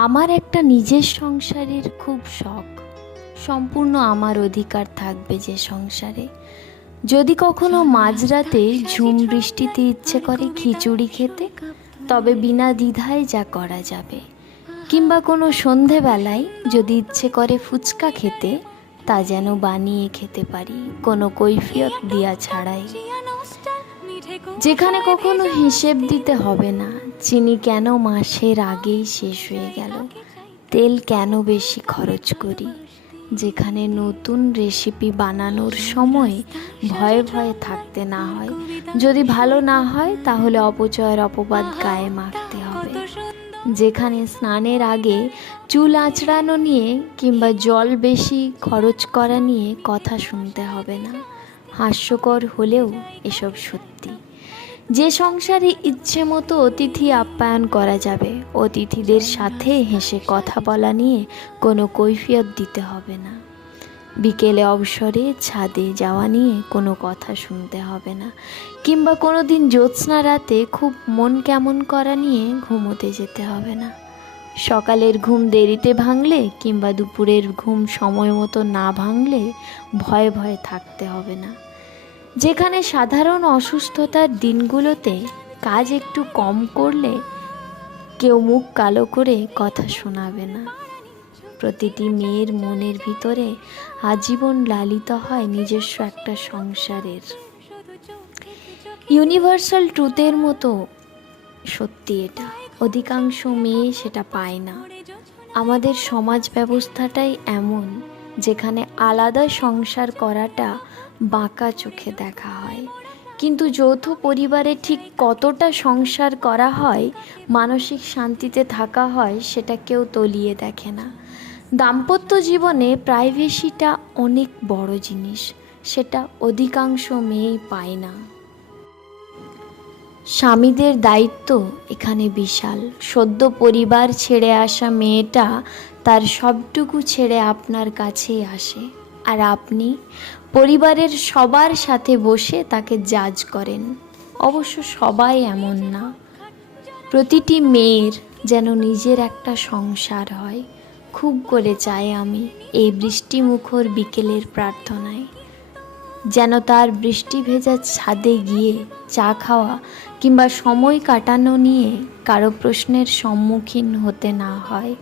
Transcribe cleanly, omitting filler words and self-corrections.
আমার একটা নিজের সংসারের খুব শখ। সম্পূর্ণ আমার অধিকার থাকবে যে সংসারে। যদি কখনো মাঝরাতে ঝুম বৃষ্টিতে ইচ্ছে করে খিচুড়ি খেতে, তবে বিনা দ্বিধায় যা করা যাবে। কিংবা কোনো সন্ধেবেলায় যদি ইচ্ছে করে ফুচকা খেতে, তা যেন বানিয়ে খেতে পারি কোনো কৈফিয়ত দেয়া ছাড়াই। যেখানে কখনো হিসেব দিতে হবে না, চিনি কেন মাসের আগেই শেষ হয়ে গেল, তেল কেন বেশি খরচ করি। যেখানে নতুন রেসিপি বানানোর সময় ভয়ে ভয়ে থাকতে না হয়, যদি ভালো না হয় তাহলে অপচয়ের অপবাদ গায়ে মাখতে হবে। যেখানে স্নানের আগে চুল আঁচড়ানো নিয়ে কিংবা জল বেশি খরচ করা নিয়ে কথা শুনতে হবে না। হাস্যকর হলেও এসব সত্যি। যে সংসারে ইচ্ছে মতো অতিথি আপ্যায়ন করা যাবে, অতিথিদের সাথে হেসে কথা বলা নিয়ে কোনো কৈফিয়ত দিতে হবে না। বিকেলে অবসরে ছাদে যাওয়া নিয়ে কোনো কথা শুনতে হবে না। কিংবা কোনো দিন জ্যোৎস্না রাতে খুব মন কেমন করা নিয়ে ঘুমোতে যেতে হবে না। সকালের ঘুম দেরিতে ভাঙলে কিংবা দুপুরের ঘুম সময় মতো না ভাঙলে ভয়ে ভয়ে থাকতে হবে না। যেখানে সাধারণ অসুস্থতার দিনগুলোতে কাজ একটু কম করলে কেউ মুখ কালো করে কথা শোনাবে না। প্রতিটি মেয়ের মনের ভিতরে আজীবন লালিত হয় নিজস্ব একটা সংসারের ইউনিভার্সাল ট্রুথের মতো সত্যি এটা। অধিকাংশ মেয়ে সেটা পায় না। আমাদের সমাজ ব্যবস্থাটাই এমন, যেখানে আলাদা সংসার করাটা বাঁকা চোখে দেখা হয়, কিন্তু যৌথ পরিবারে ঠিক কতটা সংসার করা হয়, মানসিক শান্তিতে থাকা হয়, সেটা কেউ তলিয়ে দেখে না। দাম্পত্য জীবনে প্রাইভেসিটা অনেক বড় জিনিস, সেটা অধিকাংশ মেয়েই পায় না। স্বামীদের দায়িত্ব এখানে বিশাল। সদ্য পরিবার ছেড়ে আসা মেয়েটা তার সবটুকু ছেড়ে আপনার কাছেই আসে, আর আপনি পরিবারের সবার সাথে বসে তাকে জাজ করেন। অবশ্য সবাই এমন না। প্রতিটি মেয়ের যেন নিজের একটা সংসার হয়, খুব করে চাই আমি এই বৃষ্টিমুখর বিকেলের প্রার্থনায়। যেন তার বৃষ্টি ভেজা ছাদে গিয়ে চা খাওয়া কিংবা সময় কাটানো নিয়ে কারো প্রশ্নের সম্মুখীন হতে না হয়।